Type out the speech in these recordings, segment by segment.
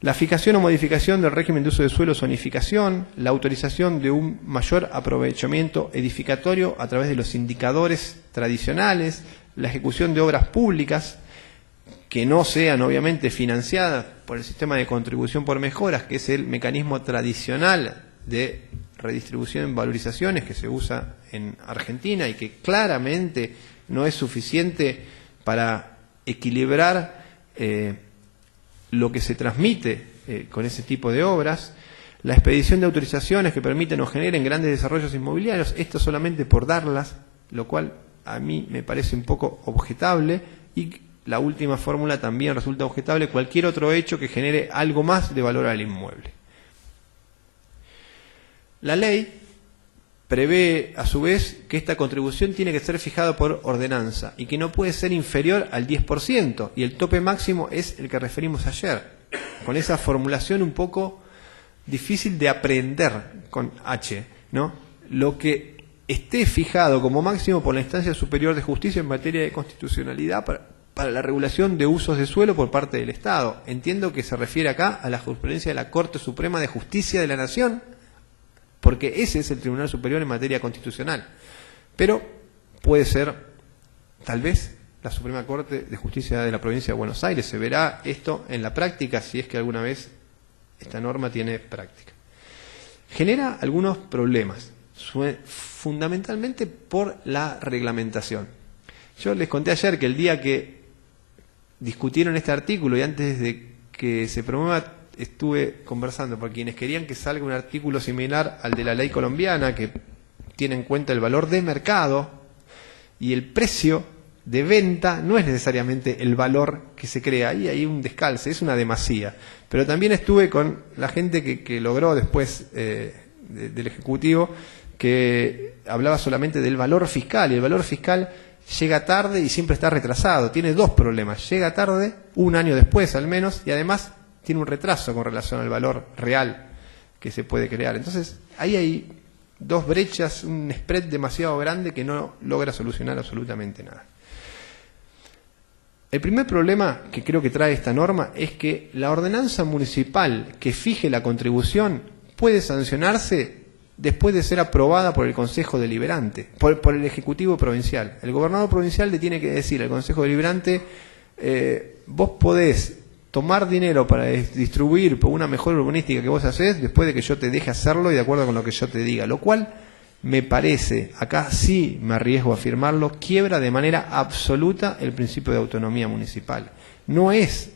La fijación o modificación del régimen de uso de suelo, zonificación, la autorización de un mayor aprovechamiento edificatorio a través de los indicadores tradicionales, la ejecución de obras públicas que no sean obviamente financiadas por el sistema de contribución por mejoras, que es el mecanismo tradicional de redistribución en valorizaciones que se usa en Argentina y que claramente no es suficiente para equilibrar lo que se transmite con ese tipo de obras, la expedición de autorizaciones que permiten o generen grandes desarrollos inmobiliarios, esto solamente por darlas, lo cual a mí me parece un poco objetable, y la última fórmula también resulta objetable, cualquier otro hecho que genere algo más de valor al inmueble. La ley prevé, a su vez, que esta contribución tiene que ser fijada por ordenanza y que no puede ser inferior al 10%, y el tope máximo es el que referimos ayer, con esa formulación un poco difícil de aprender con H, ¿no? Lo que esté fijado como máximo por la instancia superior de justicia en materia de constitucionalidad para la regulación de usos de suelo por parte del Estado. Entiendo que se refiere acá a la jurisprudencia de la Corte Suprema de Justicia de la Nación, porque ese es el Tribunal Superior en materia constitucional. Pero puede ser, tal vez, la Suprema Corte de Justicia de la Provincia de Buenos Aires. Se verá esto en la práctica, si es que alguna vez esta norma tiene práctica. Genera algunos problemas, fundamentalmente por la reglamentación. Yo les conté ayer que el día que discutieron este artículo y antes de que se promueva, estuve conversando por quienes querían que salga un artículo similar al de la ley colombiana, que tiene en cuenta el valor de mercado, y el precio de venta no es necesariamente el valor que se crea. Ahí hay un descalce, es una demasía. Pero también estuve con la gente que logró después del Ejecutivo, que hablaba solamente del valor fiscal, y el valor fiscal llega tarde y siempre está retrasado. Tiene dos problemas: llega tarde, un año después al menos, y además tiene un retraso con relación al valor real que se puede crear. Entonces, ahí hay dos brechas, un spread demasiado grande que no logra solucionar absolutamente nada. El primer problema que creo que trae esta norma es que la ordenanza municipal que fije la contribución puede sancionarse después de ser aprobada por el Consejo Deliberante, por el Ejecutivo Provincial. El gobernador provincial le tiene que decir al Consejo Deliberante, vos podés tomar dinero para distribuir por una mejor urbanística que vos hacés después de que yo te deje hacerlo y de acuerdo con lo que yo te diga, lo cual me parece, acá sí me arriesgo a afirmarlo, quiebra de manera absoluta el principio de autonomía municipal. No es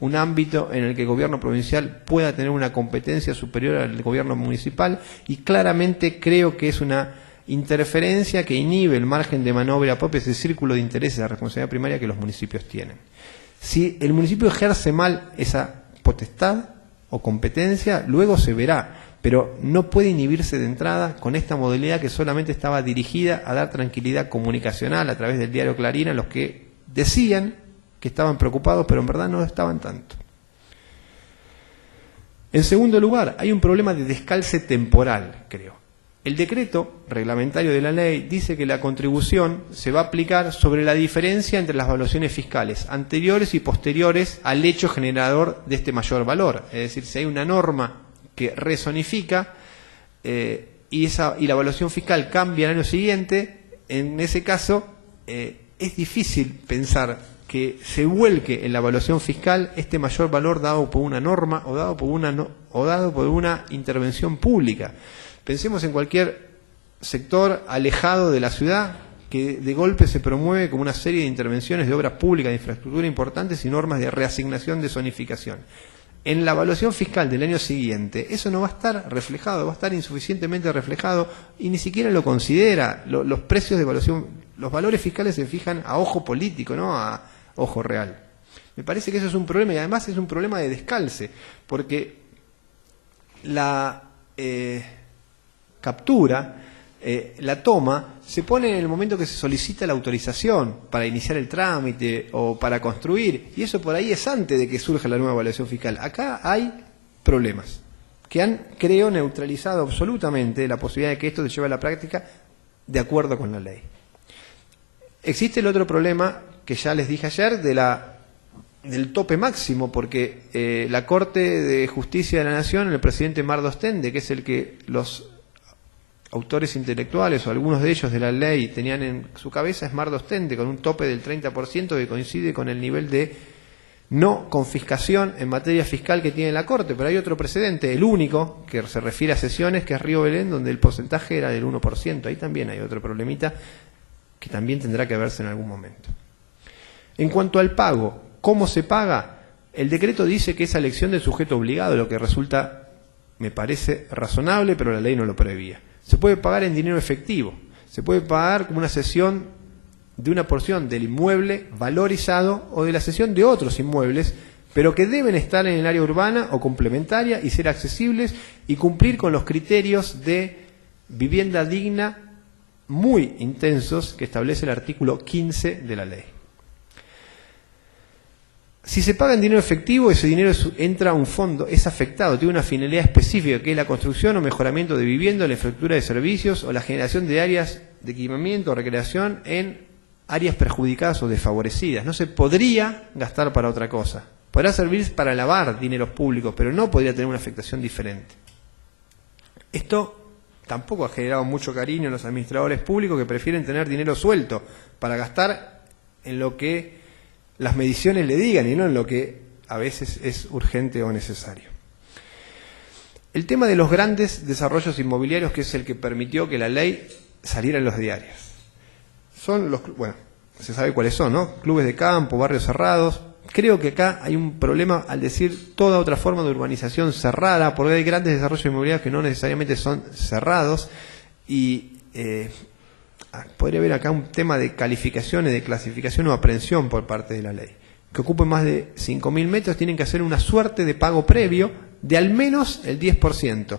un ámbito en el que el gobierno provincial pueda tener una competencia superior al gobierno municipal, y claramente creo que es una interferencia que inhibe el margen de maniobra propio, ese círculo de intereses de responsabilidad primaria que los municipios tienen. Si el municipio ejerce mal esa potestad o competencia, luego se verá, pero no puede inhibirse de entrada con esta modalidad que solamente estaba dirigida a dar tranquilidad comunicacional a través del diario Clarín a los que decían que estaban preocupados, pero en verdad no estaban tanto. En segundo lugar, hay un problema de descalce temporal, creo. El decreto reglamentario de la ley dice que la contribución se va a aplicar sobre la diferencia entre las evaluaciones fiscales anteriores y posteriores al hecho generador de este mayor valor. Es decir, si hay una norma que rezonifica y la evaluación fiscal cambia al año siguiente, en ese caso es difícil pensar que se vuelque en la evaluación fiscal este mayor valor dado por una norma o dado por una intervención pública. Pensemos en cualquier sector alejado de la ciudad que de golpe se promueve como una serie de intervenciones de obras públicas, de infraestructura importantes y normas de reasignación de zonificación. En la evaluación fiscal del año siguiente, eso no va a estar reflejado, va a estar insuficientemente reflejado y ni siquiera lo considera. Los precios de evaluación, los valores fiscales se fijan a ojo político, no a ojo real. Me parece que eso es un problema, y además es un problema de descalce, porque la captura, la toma, se pone en el momento que se solicita la autorización para iniciar el trámite o para construir, y eso por ahí es antes de que surja la nueva evaluación fiscal. Acá hay problemas que han, creo, neutralizado absolutamente la posibilidad de que esto se lleve a la práctica de acuerdo con la ley. Existe el otro problema que ya les dije ayer de la del tope máximo, porque la Corte de Justicia de la Nación, el presidente Mardo Stende, que es el que los autores intelectuales o algunos de ellos de la ley tenían en su cabeza, es Mardo Stende, con un tope del 30% que coincide con el nivel de no confiscación en materia fiscal que tiene la Corte. Pero hay otro precedente, el único, que se refiere a sesiones, que es Río Belén, donde el porcentaje era del 1%. Ahí también hay otro problemita que también tendrá que verse en algún momento. En cuanto al pago, ¿cómo se paga? El decreto dice que es a elección del sujeto obligado, lo que resulta, me parece razonable, pero la ley no lo prevía. Se puede pagar en dinero efectivo, se puede pagar como una cesión de una porción del inmueble valorizado o de la cesión de otros inmuebles, pero que deben estar en el área urbana o complementaria y ser accesibles y cumplir con los criterios de vivienda digna muy intensos que establece el artículo 15 de la ley. Si se paga en dinero efectivo, ese dinero entra a un fondo, es afectado, tiene una finalidad específica, que es la construcción o mejoramiento de vivienda, la infraestructura de servicios o la generación de áreas de equipamiento o recreación en áreas perjudicadas o desfavorecidas. No se podría gastar para otra cosa. Podrá servir para lavar dineros públicos, pero no podría tener una afectación diferente. Esto tampoco ha generado mucho cariño en los administradores públicos, que prefieren tener dinero suelto para gastar en lo que las mediciones le digan y no en lo que a veces es urgente o necesario. El tema de los grandes desarrollos inmobiliarios, que es el que permitió que la ley saliera en los diarios. Son los, bueno, se sabe cuáles son, ¿no? Clubes de campo, barrios cerrados. Creo que acá hay un problema al decir toda otra forma de urbanización cerrada, porque hay grandes desarrollos inmobiliarios que no necesariamente son cerrados y podría haber acá un tema de calificaciones, de clasificación o aprehensión por parte de la ley. Que ocupen más de 5.000 metros tienen que hacer una suerte de pago previo de al menos el 10%.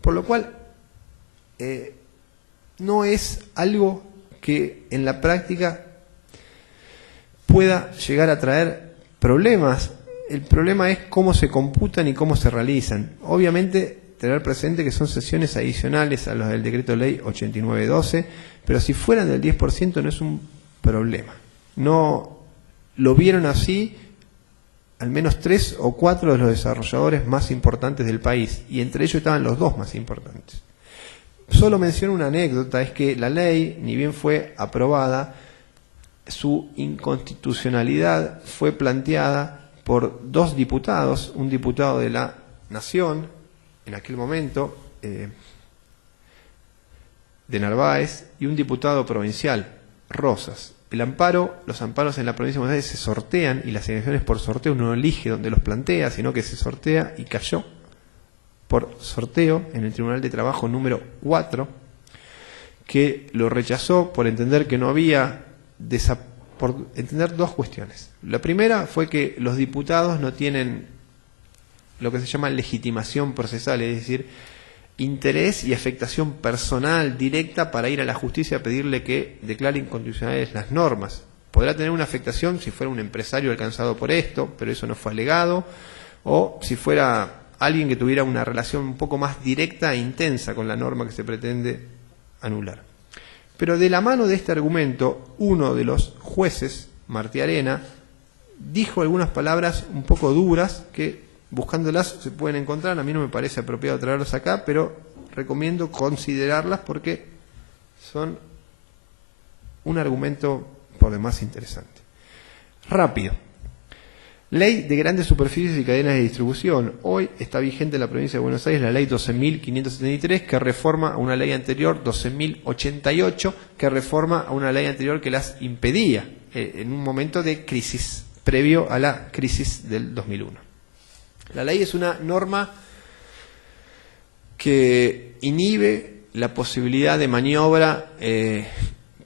Por lo cual no es algo que en la práctica pueda llegar a traer problemas. El problema es cómo se computan y cómo se realizan. Obviamente tener presente que son sesiones adicionales a los del decreto ley 8912, pero si fueran del 10% no es un problema. No lo vieron así al menos 3 o 4 de los desarrolladores más importantes del país, y entre ellos estaban los 2 más importantes. Solo menciono una anécdota, es que la ley, ni bien fue aprobada, su inconstitucionalidad fue planteada por 2 diputados, un diputado de la Nación, en aquel momento, de Narváez, y un diputado provincial, Rosas. Los amparos en la provincia de Buenos Aires se sortean, y las elecciones por sorteo uno no elige donde los plantea, sino que se sortea, y cayó por sorteo en el Tribunal de Trabajo número 4, que lo rechazó por entender que no había, por entender 2 cuestiones. La primera fue que los diputados no tienen lo que se llama legitimación procesal, es decir, interés y afectación personal directa para ir a la justicia a pedirle que declare inconstitucionales las normas. Podrá tener una afectación si fuera un empresario alcanzado por esto, pero eso no fue alegado, o si fuera alguien que tuviera una relación un poco más directa e intensa con la norma que se pretende anular. Pero de la mano de este argumento, uno de los jueces, Martí Arena, dijo algunas palabras un poco duras que, buscándolas, se pueden encontrar. A mí no me parece apropiado traerlas acá, pero recomiendo considerarlas porque son un argumento por demás interesante. Rápido. Ley de grandes superficies y cadenas de distribución. Hoy está vigente en la provincia de Buenos Aires la ley 12.573, que reforma a una ley anterior, 12.088, que reforma a una ley anterior que las impedía en un momento de crisis, previo a la crisis del 2001. La ley es una norma que inhibe la posibilidad de maniobra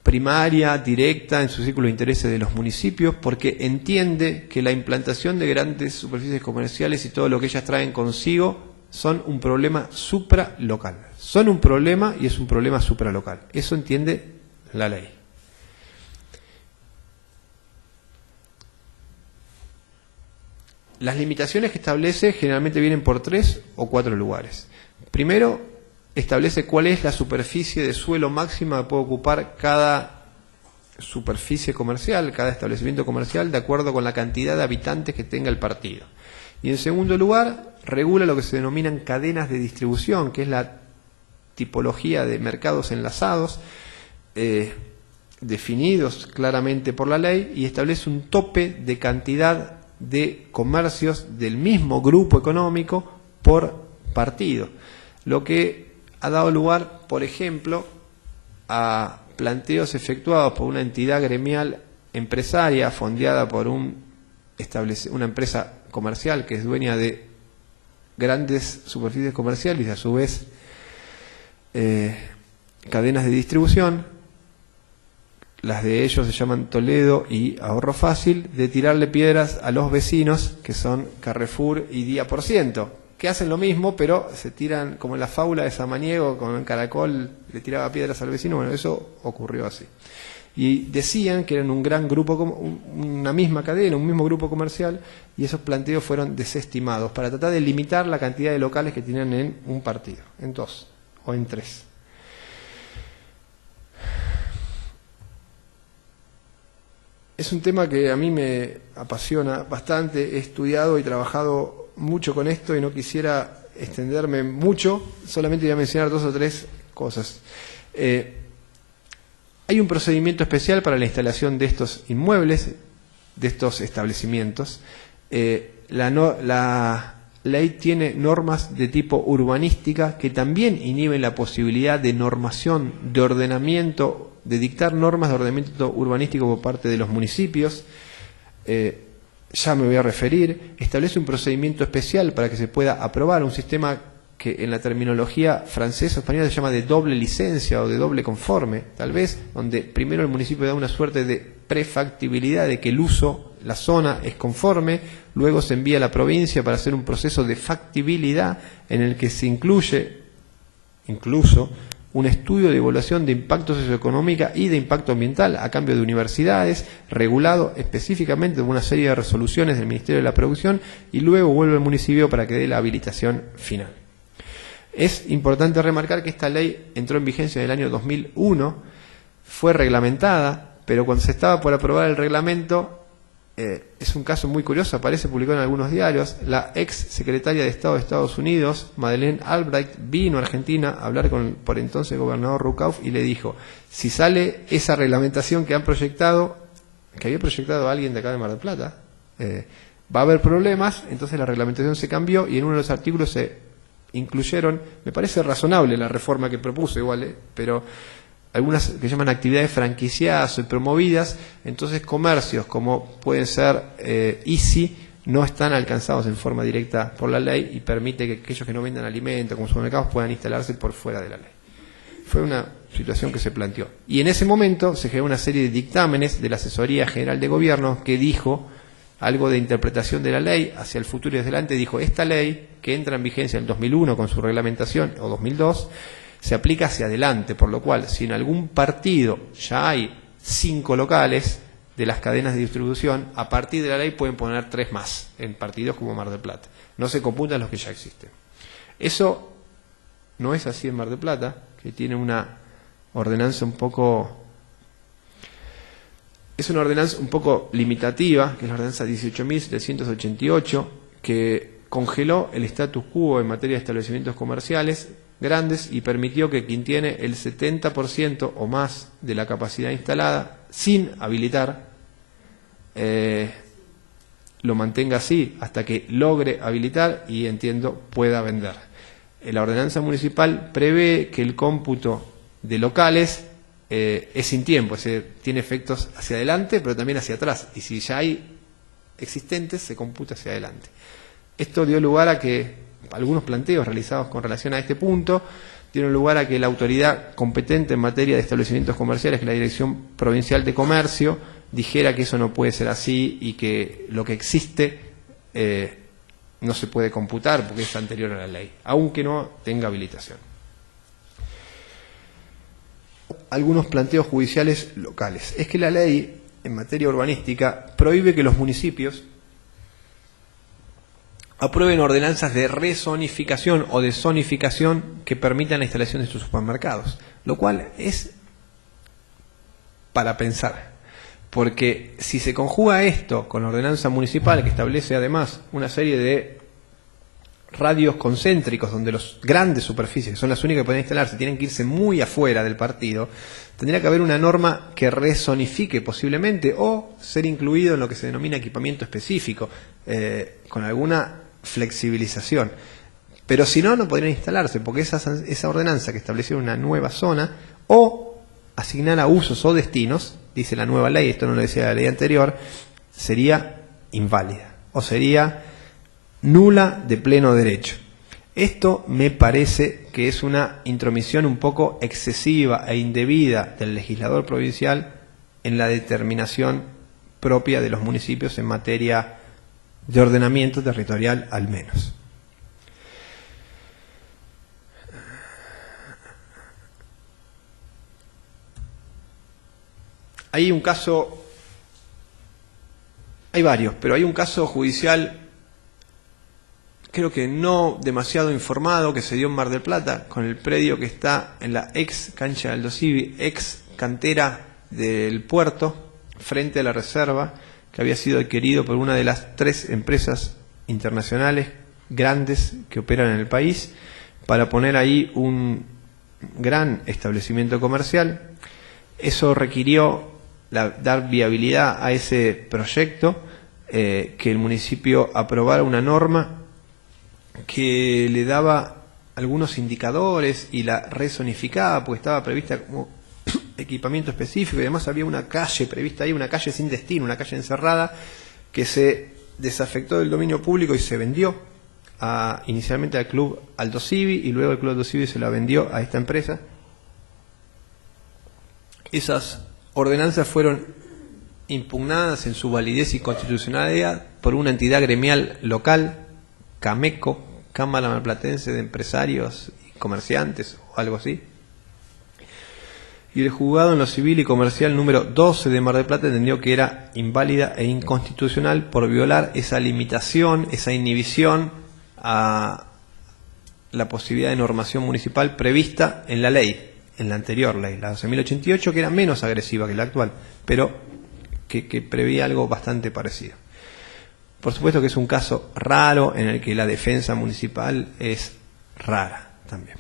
primaria, directa, en su círculo de intereses de los municipios, porque entiende que la implantación de grandes superficies comerciales y todo lo que ellas traen consigo son un problema supralocal. Son un problema y es un problema supralocal. Eso entiende la ley. Las limitaciones que establece generalmente vienen por 3 o 4 lugares. Primero, establece cuál es la superficie de suelo máxima que puede ocupar cada superficie comercial, cada establecimiento comercial, de acuerdo con la cantidad de habitantes que tenga el partido. Y en segundo lugar, regula lo que se denominan cadenas de distribución, que es la tipología de mercados enlazados, definidos claramente por la ley, y establece un tope de cantidad de comercios del mismo grupo económico por partido, lo que ha dado lugar, por ejemplo, a planteos efectuados por una entidad gremial empresaria fondeada por una empresa comercial que es dueña de grandes superficies comerciales y a su vez cadenas de distribución. Las de ellos se llaman Toledo y Ahorro Fácil, de tirarle piedras a los vecinos, que son Carrefour y Día por Ciento, que hacen lo mismo, pero se tiran, como en la fábula de Samaniego, con el caracol le tiraba piedras al vecino. Bueno, eso ocurrió así. Y decían que eran un gran grupo, una misma cadena, un mismo grupo comercial, y esos planteos fueron desestimados para tratar de limitar la cantidad de locales que tienen en un partido, en 2 o en 3. Es un tema que a mí me apasiona bastante, he estudiado y trabajado mucho con esto y no quisiera extenderme mucho, solamente voy a mencionar 2 o 3 cosas. Hay un procedimiento especial para la instalación de estos inmuebles, de estos establecimientos. La ley tiene normas de tipo urbanística que también inhiben la posibilidad de normación, de ordenamiento, de dictar normas de ordenamiento urbanístico por parte de los municipios. Ya me voy a referir. Establece un procedimiento especial para que se pueda aprobar un sistema que en la terminología francesa o española se llama de doble licencia o de doble conforme, tal vez, donde primero el municipio da una suerte de prefactibilidad de que el uso, la zona es conforme, luego se envía a la provincia para hacer un proceso de factibilidad en el que se incluye incluso un estudio de evaluación de impacto socioeconómica y de impacto ambiental a cambio de universidades, regulado específicamente por una serie de resoluciones del Ministerio de la Producción, y luego vuelve al municipio para que dé la habilitación final. Es importante remarcar que esta ley entró en vigencia en el año 2001, fue reglamentada, pero cuando se estaba por aprobar el reglamento, es un caso muy curioso, aparece publicado en algunos diarios, la ex secretaria de Estado de Estados Unidos, Madeleine Albright, vino a Argentina a hablar con el por entonces gobernador Rucauf y le dijo, si sale esa reglamentación que han proyectado, que había proyectado alguien de acá de Mar del Plata, va a haber problemas. Entonces la reglamentación se cambió y en uno de los artículos se incluyeron, me parece razonable la reforma que propuso igual, pero algunas que llaman actividades franquiciadas o promovidas, entonces comercios como pueden ser Easy no están alcanzados en forma directa por la ley y permite que aquellos que no vendan alimentos como supermercados puedan instalarse por fuera de la ley. Fue una situación que se planteó. Y en ese momento se generó una serie de dictámenes de la Asesoría General de Gobierno que dijo algo de interpretación de la ley hacia el futuro y hacia adelante. Dijo, esta ley que entra en vigencia en el 2001 con su reglamentación, o 2002, se aplica hacia adelante, por lo cual si en algún partido ya hay 5 locales de las cadenas de distribución, a partir de la ley pueden poner 3 más en partidos como Mar del Plata. No se computan los que ya existen. Eso no es así en Mar del Plata, que tiene una ordenanza un poco... Es una ordenanza un poco limitativa, que es la ordenanza 18.788, que congeló el status quo en materia de establecimientos comerciales grandes y permitió que quien tiene el 70% o más de la capacidad instalada sin habilitar lo mantenga así hasta que logre habilitar y, entiendo, pueda vender. La ordenanza municipal prevé que el cómputo de locales es sin tiempo, es decir, tiene efectos hacia adelante pero también hacia atrás, y si ya hay existentes se computa hacia adelante. Esto dio lugar a que algunos planteos realizados con relación a este punto dieron lugar a que la autoridad competente en materia de establecimientos comerciales, que es la Dirección Provincial de Comercio, dijera que eso no puede ser así y que lo que existe no se puede computar porque es anterior a la ley, aunque no tenga habilitación. Algunos planteos judiciales locales. Es que la ley en materia urbanística prohíbe que los municipios aprueben ordenanzas de rezonificación o de zonificación que permitan la instalación de sus supermercados, lo cual es para pensar. Porque si se conjuga esto con la ordenanza municipal, que establece además una serie de radios concéntricos donde las grandes superficies, que son las únicas que pueden instalarse, tienen que irse muy afuera del partido, tendría que haber una norma que rezonifique posiblemente o ser incluido en lo que se denomina equipamiento específico, con alguna flexibilización. Pero si no, no podrían instalarse, porque esa ordenanza que estableció una nueva zona o asignar a usos o destinos, dice la nueva ley, esto no lo decía la ley anterior, sería inválida o sería nula de pleno derecho. Esto me parece que es una intromisión un poco excesiva e indebida del legislador provincial en la determinación propia de los municipios en materia de ordenamiento territorial al menos. Hay un caso, hay varios, pero hay un caso judicial, creo que no demasiado informado, que se dio en Mar del Plata, con el predio que está en la ex cancha del Aldo Civi, ex cantera del puerto, frente a la reserva, que había sido adquirido por una de las 3 empresas internacionales grandes que operan en el país, para poner ahí un gran establecimiento comercial. Eso requirió dar viabilidad a ese proyecto, que el municipio aprobara una norma que le daba algunos indicadores y la rezonificaba, porque estaba prevista como equipamiento específico, y además había una calle prevista ahí, una calle sin destino, una calle encerrada, que se desafectó del dominio público y se vendió inicialmente al Club Aldo Civi, y luego el Club Aldo Civi se la vendió a esta empresa. Esas ordenanzas fueron impugnadas en su validez y constitucionalidad por una entidad gremial local, Cameco, Cámara Marplatense de Empresarios y Comerciantes, o algo así. Y el juzgado en lo civil y comercial número 12 de Mar del Plata entendió que era inválida e inconstitucional por violar esa limitación, esa inhibición a la posibilidad de normación municipal prevista en la ley, en la anterior ley, la 12.088, que era menos agresiva que la actual, pero que preveía algo bastante parecido. Por supuesto que es un caso raro en el que la defensa municipal es rara también.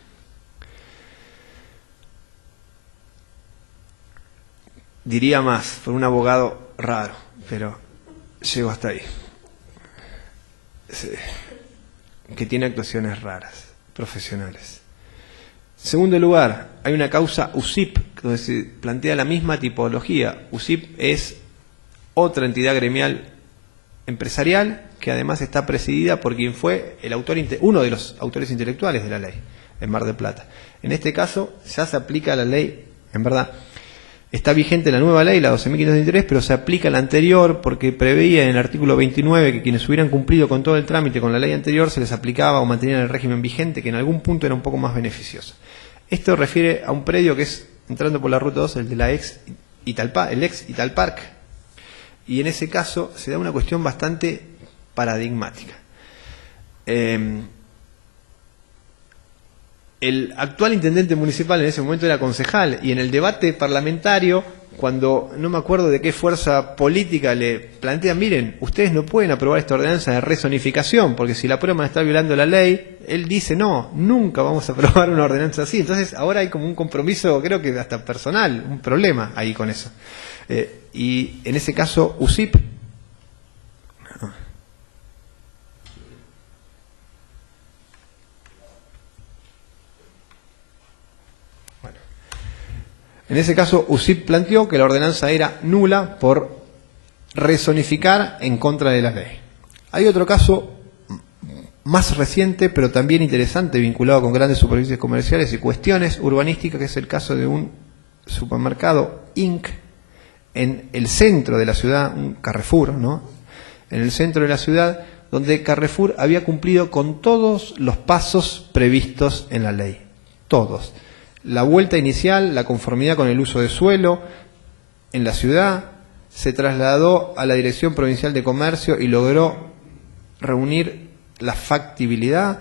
Diría más, por un abogado raro, pero llego hasta ahí. Que tiene actuaciones raras, profesionales. En segundo lugar, hay una causa USIP, donde se plantea la misma tipología. USIP es otra entidad gremial empresarial que además está presidida por quien fue el autor, uno de los autores intelectuales de la ley en Mar del Plata. En este caso ya se aplica la ley, en verdad, está vigente la nueva ley, la 12.523, pero se aplica la anterior porque preveía en el artículo 29 que quienes hubieran cumplido con todo el trámite con la ley anterior se les aplicaba o mantenían el régimen vigente, que en algún punto era un poco más beneficioso. Esto refiere a un predio que es, entrando por la ruta 2, el de la ex Italpark, y en ese caso se da una cuestión bastante paradigmática. El actual intendente municipal en ese momento era concejal, y en el debate parlamentario, cuando no me acuerdo de qué fuerza política le plantean, miren, ustedes no pueden aprobar esta ordenanza de rezonificación, porque si la aprueban está violando la ley, él dice, no, nunca vamos a aprobar una ordenanza así. Entonces ahora hay como un compromiso, creo que hasta personal, un problema ahí con eso. Y en ese caso USIP planteó que la ordenanza era nula por rezonificar en contra de la ley. Hay otro caso más reciente, pero también interesante, vinculado con grandes superficies comerciales y cuestiones urbanísticas, que es el caso de un supermercado Inc. en el centro de la ciudad, un Carrefour, ¿no? En el centro de la ciudad, donde Carrefour había cumplido con todos los pasos previstos en la ley. Todos. La vuelta inicial, la conformidad con el uso de suelo en la ciudad, se trasladó a la Dirección Provincial de Comercio y logró reunir la factibilidad.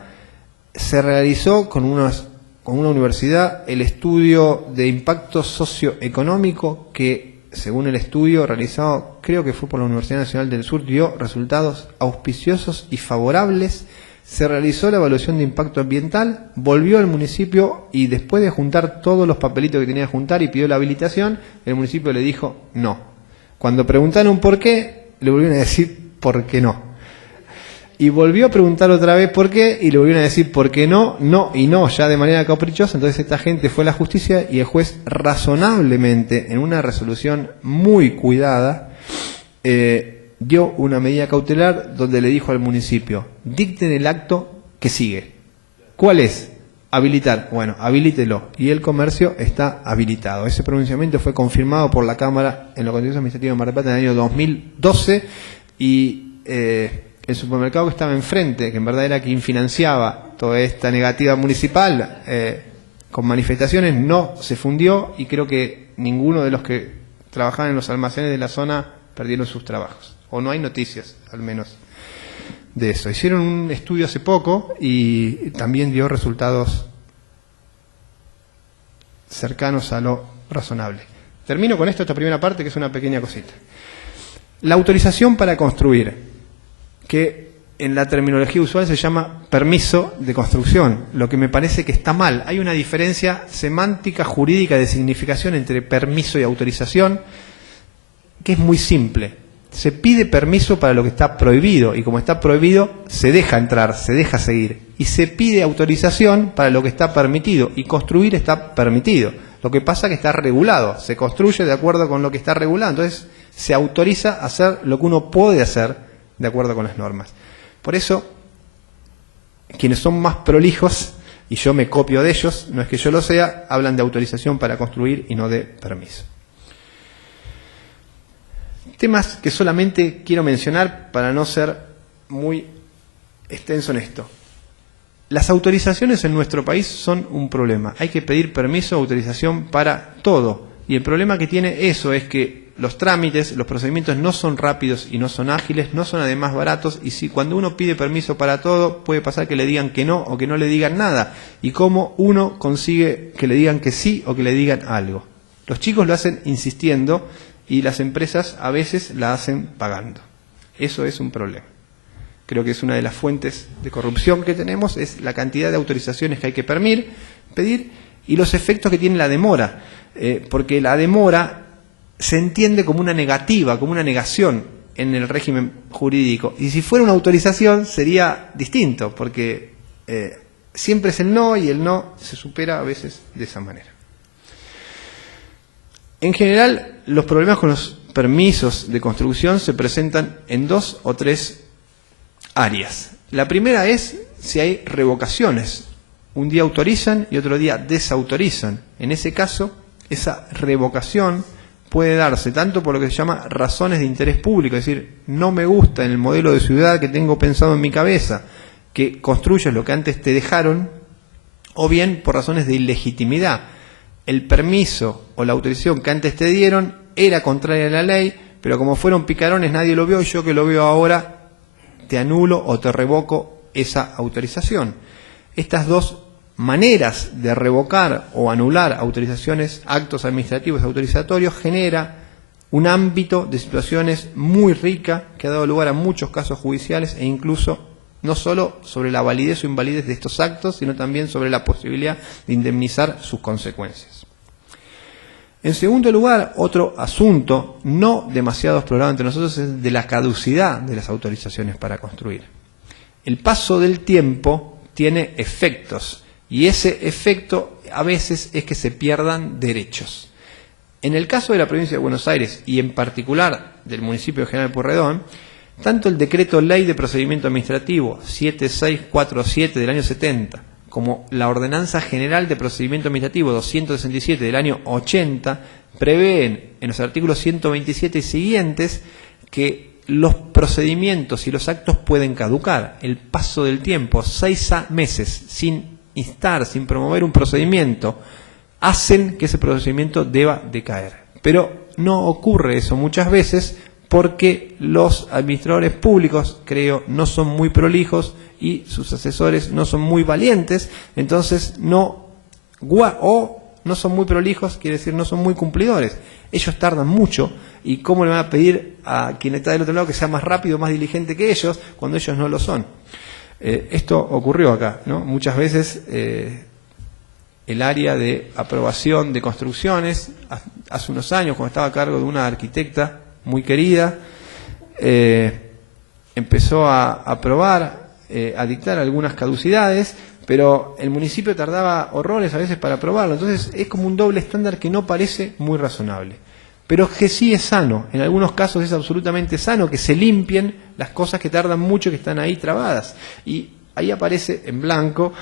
Se realizó con una universidad el estudio de impacto socioeconómico que según el estudio realizado, creo que fue por la Universidad Nacional del Sur, dio resultados auspiciosos y favorables. Se realizó la evaluación de impacto ambiental, volvió al municipio y después de juntar todos los papelitos que tenía que juntar y pidió la habilitación, el municipio le dijo no. Cuando preguntaron por qué, le volvieron a decir por qué no. Y volvió a preguntar otra vez por qué y le volvieron a decir por qué no, no y no, ya de manera caprichosa. Entonces esta gente fue a la justicia y el juez razonablemente, en una resolución muy cuidada, dio una medida cautelar donde le dijo al municipio: dicten el acto que sigue. ¿Cuál es? Habilitar. Bueno, habilítelo. Y el comercio está habilitado. Ese pronunciamiento fue confirmado por la Cámara en lo contencioso administrativo de Mar del Plata en el año 2012 y el supermercado que estaba enfrente, que en verdad era quien financiaba toda esta negativa municipal, con manifestaciones, no se fundió y creo que ninguno de los que trabajaban en los almacenes de la zona perdieron sus trabajos. O no hay noticias, al menos, de eso. Hicieron un estudio hace poco y también dio resultados cercanos a lo razonable. Termino con esta primera parte, que es una pequeña cosita. La autorización para construir, que en la terminología usual se llama permiso de construcción, lo que me parece que está mal. Hay una diferencia semántica, jurídica, de significación entre permiso y autorización, que es muy simple. Se pide permiso para lo que está prohibido, y como está prohibido, se deja entrar, se deja seguir. Y se pide autorización para lo que está permitido, y construir está permitido. Lo que pasa es que está regulado, se construye de acuerdo con lo que está regulado. Entonces, se autoriza a hacer lo que uno puede hacer de acuerdo con las normas. Por eso, quienes son más prolijos, y yo me copio de ellos, no es que yo lo sea, hablan de autorización para construir y no de permiso. Temas que solamente quiero mencionar para no ser muy extenso en esto. Las autorizaciones en nuestro país son un problema. Hay que pedir permiso o autorización para todo. Y el problema que tiene eso es que los trámites, los procedimientos no son rápidos y no son ágiles, no son además baratos, y si cuando uno pide permiso para todo, puede pasar que le digan que no o que no le digan nada. ¿Y cómo uno consigue que le digan que sí o que le digan algo? Los chicos lo hacen insistiendo y las empresas a veces la hacen pagando. Eso es un problema. Creo que es una de las fuentes de corrupción que tenemos, es la cantidad de autorizaciones que hay que pedir y los efectos que tiene la demora, porque la demora se entiende como una negativa, como una negación en el régimen jurídico. Y si fuera una autorización sería distinto, porque siempre es el no y el no se supera a veces de esa manera. En general, los problemas con los permisos de construcción se presentan en 2 o 3 áreas. La primera es si hay revocaciones. Un día autorizan y otro día desautorizan. En ese caso, esa revocación puede darse tanto por lo que se llama razones de interés público, es decir, no me gusta en el modelo de ciudad que tengo pensado en mi cabeza que construyas lo que antes te dejaron, o bien por razones de ilegitimidad. El permiso o la autorización que antes te dieron era contraria a la ley, pero como fueron picarones nadie lo vio, y yo que lo veo ahora te anulo o te revoco esa autorización. Estas dos maneras de revocar o anular autorizaciones, actos administrativos autorizatorios, genera un ámbito de situaciones muy rica que ha dado lugar a muchos casos judiciales e incluso no solo sobre la validez o invalidez de estos actos, sino también sobre la posibilidad de indemnizar sus consecuencias. En segundo lugar, otro asunto no demasiado explorado entre nosotros es de la caducidad de las autorizaciones para construir. El paso del tiempo tiene efectos, y ese efecto a veces es que se pierdan derechos. En el caso de la provincia de Buenos Aires y en particular del municipio de General Pueyrredón, tanto el decreto Ley de Procedimiento Administrativo 7647 del año 70 como la Ordenanza General de Procedimiento Administrativo 267 del año 80 prevén en los artículos 127 y siguientes que los procedimientos y los actos pueden caducar. El paso del tiempo, 6 meses sin instar, sin promover un procedimiento, hacen que ese procedimiento deba decaer. Pero no ocurre eso muchas veces porque los administradores públicos, creo, no son muy prolijos y sus asesores no son muy valientes, entonces no no son muy prolijos, quiere decir no son muy cumplidores. Ellos tardan mucho, y ¿cómo le van a pedir a quien está del otro lado que sea más rápido, más diligente que ellos, cuando ellos no lo son? Esto ocurrió acá, ¿no? Muchas veces el área de aprobación de construcciones, hace unos años, cuando estaba a cargo de una arquitecta muy querida, empezó a aprobar, a dictar algunas caducidades, pero el municipio tardaba horrores a veces para aprobarlo. Entonces es como un doble estándar que no parece muy razonable, pero que sí es sano. En algunos casos es absolutamente sano que se limpien las cosas que tardan mucho, que están ahí trabadas. Y ahí aparece en blanco,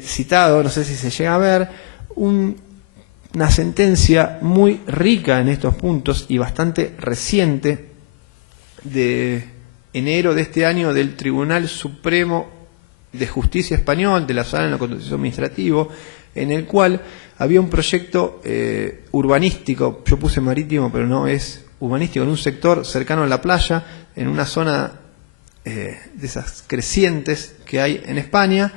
citado, no sé si se llega a ver, una sentencia muy rica en estos puntos y bastante reciente, de enero de este año, del Tribunal Supremo de Justicia Español, de la Sala de lo Contencioso Administrativo, en el cual había un proyecto urbanístico, yo puse marítimo, pero no es urbanístico, en un sector cercano a la playa, en una zona de esas crecientes que hay en España,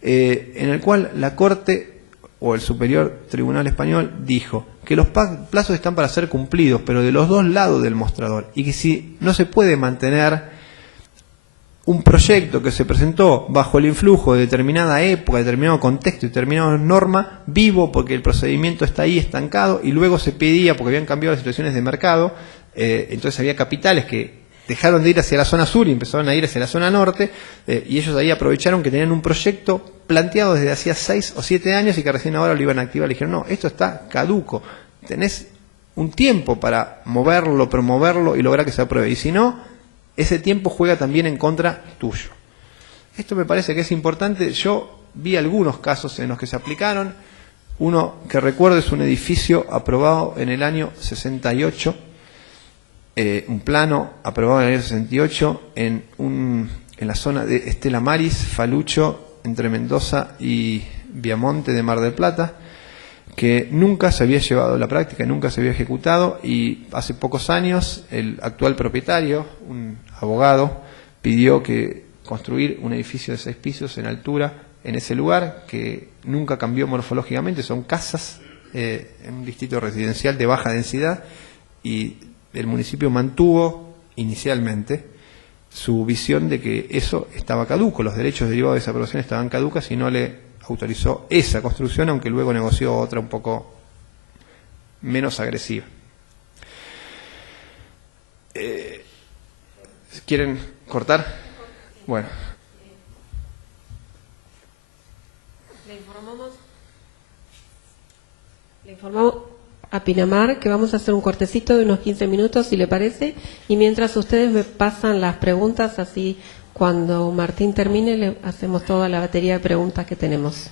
en el cual la Corte o el Superior Tribunal Español dijo que los plazos están para ser cumplidos, pero de los dos lados del mostrador, y que si no se puede mantener un proyecto que se presentó bajo el influjo de determinada época, determinado contexto y determinada norma, vivo porque el procedimiento está ahí estancado, y luego se pedía, porque habían cambiado las situaciones de mercado, entonces había capitales que dejaron de ir hacia la zona sur y empezaron a ir hacia la zona norte, y ellos ahí aprovecharon que tenían un proyecto planteado desde hacía 6 o 7 años y que recién ahora lo iban a activar. Le dijeron, no, esto está caduco, tenés un tiempo para moverlo, promoverlo y lograr que se apruebe, y si no, ese tiempo juega también en contra tuyo. Esto me parece que es importante. Yo vi algunos casos en los que se aplicaron. Uno que recuerdo es un edificio aprobado en el año 68, un plano aprobado en el año 68 en la zona de Estela Maris, Falucho, entre Mendoza y Viamonte de Mar del Plata, que nunca se había llevado a la práctica, nunca se había ejecutado, y hace pocos años el actual propietario, un abogado, pidió que construir un edificio de 6 pisos en altura en ese lugar, que nunca cambió morfológicamente, son casas en un distrito residencial de baja densidad, y el municipio mantuvo inicialmente su visión de que eso estaba caduco, los derechos derivados de esa aprobación estaban caducas y no le autorizó esa construcción, aunque luego negoció otra un poco menos agresiva. ¿Quieren cortar? Bueno. Le informamos a Pinamar que vamos a hacer un cortecito de unos 15 minutos, si le parece, y mientras ustedes me pasan las preguntas, así cuando Martín termine le hacemos toda la batería de preguntas que tenemos.